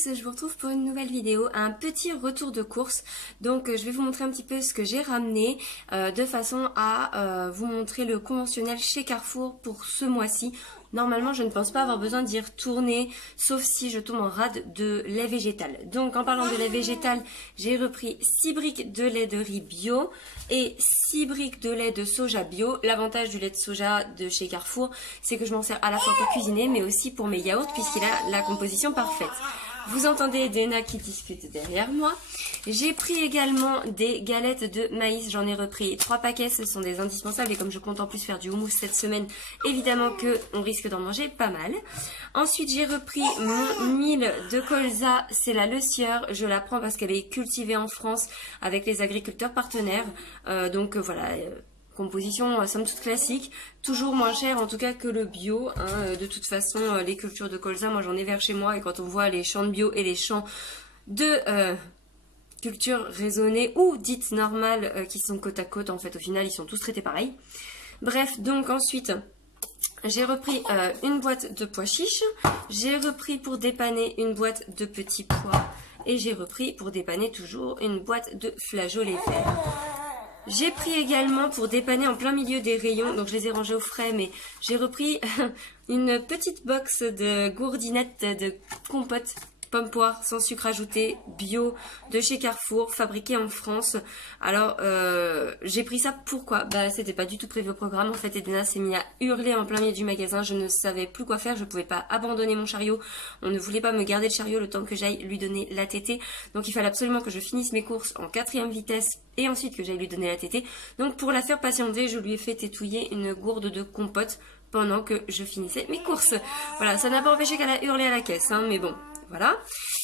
tous, je vous retrouve pour une nouvelle vidéo, un petit retour de course. Donc je vais vous montrer un petit peu ce que j'ai ramené de façon à vous montrer le conventionnel chez Carrefour pour ce mois-ci. Normalement je ne pense pas avoir besoin d'y retourner, sauf si je tombe en rade de lait végétal. Donc en parlant de lait végétal, j'ai repris 6 briques de lait de riz bio et 6 briques de lait de soja bio. L'avantage du lait de soja de chez Carrefour, c'est que je m'en sers à la fois pour cuisiner mais aussi pour mes yaourts puisqu'il a la composition parfaite. Vous entendez Dena qui discute derrière moi. J'ai pris également des galettes de maïs, j'en ai repris 3 paquets, ce sont des indispensables et comme je compte en plus faire du houmous cette semaine, évidemment qu'on risque d'en manger pas mal. Ensuite j'ai repris mon huile de colza, c'est la Le Sieur, je la prends parce qu'elle est cultivée en France avec les agriculteurs partenaires, voilà. Composition somme toute classique, toujours moins cher en tout cas que le bio, hein. De toute façon les cultures de colza, moi j'en ai vers chez moi et quand on voit les champs de bio et les champs de culture raisonnée ou dites normales qui sont côte à côte, en fait au final ils sont tous traités pareil. Bref, donc ensuite j'ai repris une boîte de pois chiches, j'ai repris pour dépanner une boîte de petits pois et j'ai repris pour dépanner toujours une boîte de flageolets verts. J'ai pris également pour dépanner en plein milieu des rayons, donc je les ai rangés au frais, mais j'ai repris une petite box de gourdinettes de compote pomme-poire sans sucre ajouté, bio, de chez Carrefour, fabriqué en France. Alors, j'ai pris ça pourquoi? Bah, c'était pas du tout prévu au programme. En fait, Edna s'est mise à hurler en plein milieu du magasin. Je ne savais plus quoi faire. Je pouvais pas abandonner mon chariot. On ne voulait pas me garder le chariot le temps que j'aille lui donner la tétée. Donc, il fallait absolument que je finisse mes courses en 4e vitesse et ensuite que j'aille lui donner la tétée. Donc, pour la faire patienter, je lui ai fait tétouiller une gourde de compote pendant que je finissais mes courses. Voilà, ça n'a pas empêché qu'elle a hurlé à la caisse, hein, mais bon. Voilà,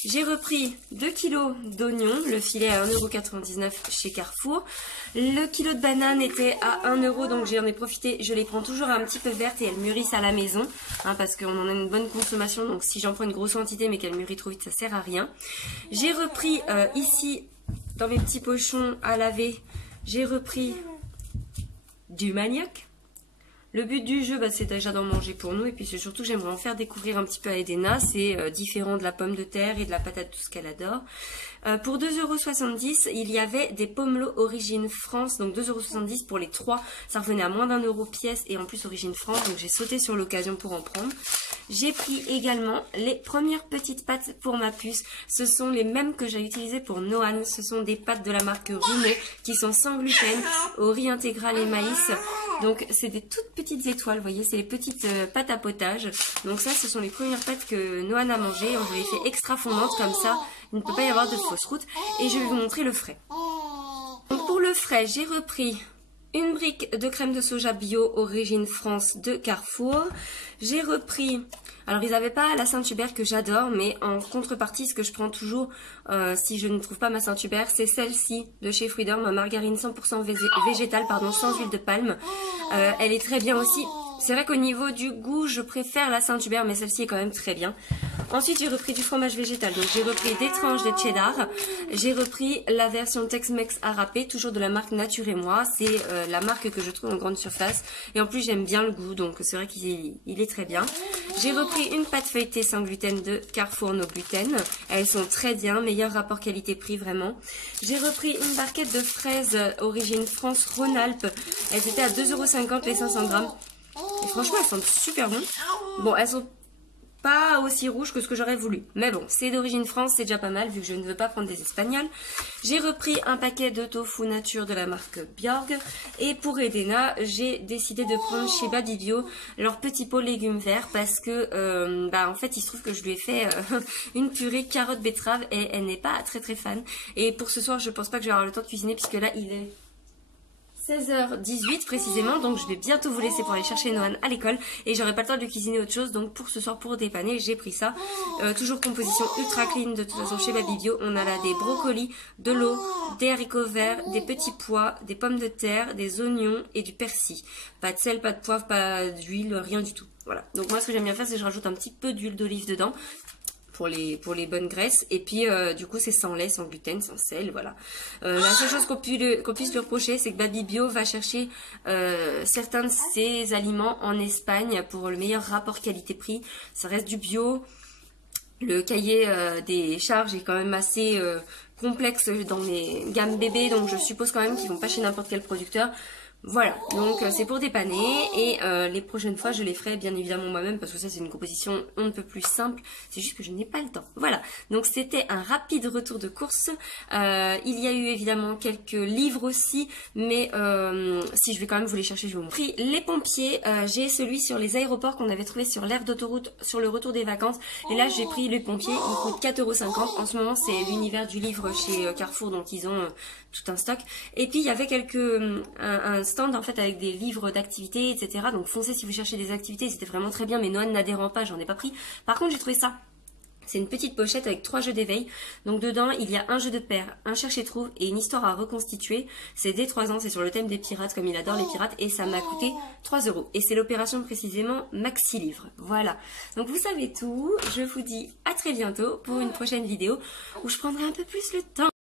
j'ai repris 2 kilos d'oignons, le filet à 1,99 € chez Carrefour. Le kilo de banane était à 1 €, donc j'en ai profité. Je les prends toujours un petit peu vertes et elles mûrissent à la maison, hein, parce qu'on en a une bonne consommation. Donc si j'en prends une grosse quantité mais qu'elle mûrit trop vite, ça sert à rien. J'ai repris ici, dans mes petits pochons à laver, j'ai repris du manioc. Le but du jeu, c'est déjà d'en manger pour nous et puis c'est surtout j'aimerais en faire découvrir un petit peu à Edena. C'est différent de la pomme de terre et de la patate douce qu'elle adore. Pour 2,70 €, il y avait des pommelots origine France, donc 2,70 € pour les 3. Ça revenait à moins d'1 € pièce et en plus origine France, donc j'ai sauté sur l'occasion pour en prendre. J'ai pris également les premières petites pâtes pour ma puce. Ce sont les mêmes que j'ai utilisées pour Noan. Ce sont des pâtes de la marque Rumo qui sont sans gluten, au riz intégral et maïs. Donc c'est des toutes petites étoiles, vous voyez, c'est les petites pâtes à potage. Donc ça, ce sont les premières pâtes que Noan a mangées. On les fait extra fondantes comme ça, il ne peut pas y avoir de fausse route. Et je vais vous montrer le frais. Donc pour le frais, j'ai repris une brique de crème de soja bio origine France de Carrefour. J'ai repris, alors ils n'avaient pas la Saint-Hubert que j'adore, mais en contrepartie, ce que je prends toujours si je ne trouve pas ma Saint-Hubert, c'est celle-ci de chez Fruidor, ma margarine 100% végétale, sans huile de palme. Elle est très bien aussi. C'est vrai qu'au niveau du goût, je préfère la Saint-Hubert, mais celle-ci est quand même très bien. Ensuite, j'ai repris du fromage végétal. Donc, j'ai repris des tranches de cheddar. J'ai repris la version Tex-Mex à râper, toujours de la marque Nature et Moi. C'est la marque que je trouve en grande surface. Et en plus, j'aime bien le goût, donc c'est vrai qu'il est très bien. J'ai repris une pâte feuilletée sans gluten de Carrefour No Gluten. Elles sont très bien, meilleur rapport qualité-prix, vraiment. J'ai repris une barquette de fraises origine France Rhône-Alpes. Elles étaient à 2,50 € les 500 grammes. Et franchement, elles sentent super bon. Bon, elles sont pas aussi rouges que ce que j'aurais voulu. Mais bon, c'est d'origine France, c'est déjà pas mal vu que je ne veux pas prendre des espagnols. J'ai repris un paquet de tofu nature de la marque Bjorg. Et pour Edena, j'ai décidé de prendre chez Baby Bio leur petit pot légumes verts parce que, en fait, il se trouve que je lui ai fait une purée carotte betterave et elle n'est pas très fan. Et pour ce soir, je pense pas que je vais avoir le temps de cuisiner puisque là, il est 16h18 précisément, donc je vais bientôt vous laisser pour aller chercher Noan à l'école et j'aurai pas le temps de cuisiner autre chose, donc pour ce soir pour dépanner j'ai pris ça. Toujours composition ultra clean, de toute façon chez Baby Bio on a là des brocolis, de l'eau, des haricots verts, des petits pois, des pommes de terre, des oignons et du persil. Pas de sel, pas de poivre, pas d'huile, rien du tout. Voilà, donc moi ce que j'aime bien faire c'est que je rajoute un petit peu d'huile d'olive dedans pour les bonnes graisses et puis du coup c'est sans lait, sans gluten, sans sel, voilà. La seule chose qu'on puisse lui reprocher c'est que Baby Bio va chercher certains de ses aliments en Espagne pour le meilleur rapport qualité-prix. Ça reste du bio, Le cahier des charges est quand même assez complexe dans les gammes bébés, donc je suppose quand même qu'ils vont pas chez n'importe quel producteur. Voilà, donc c'est pour dépanner et les prochaines fois je les ferai bien évidemment moi-même parce que ça c'est une composition on ne peut plus simple, c'est juste que je n'ai pas le temps. Voilà, donc c'était un rapide retour de course. Il y a eu évidemment quelques livres aussi, mais si je vais quand même vous les chercher, je vais vous montrer. Les pompiers, j'ai celui sur les aéroports qu'on avait trouvé sur l'aire d'autoroute sur le retour des vacances et là j'ai pris les pompiers, il coûte 4,50 €. En ce moment c'est l'univers du livre chez Carrefour, donc ils ont tout un stock. Et puis il y avait un stand en fait avec des livres d'activités, etc. Donc foncez si vous cherchez des activités, c'était vraiment très bien, mais Noël n'adhérant pas, j'en ai pas pris. Par contre j'ai trouvé ça. C'est une petite pochette avec 3 jeux d'éveil. Donc dedans, il y a un jeu de paire, un cherche-et-trouve et une histoire à reconstituer. C'est dès 3 ans, c'est sur le thème des pirates, comme il adore les pirates. Et ça m'a coûté 3 €. Et c'est l'opération précisément Maxi Livre. Voilà. Donc vous savez tout. Je vous dis à très bientôt pour une prochaine vidéo où je prendrai un peu plus le temps.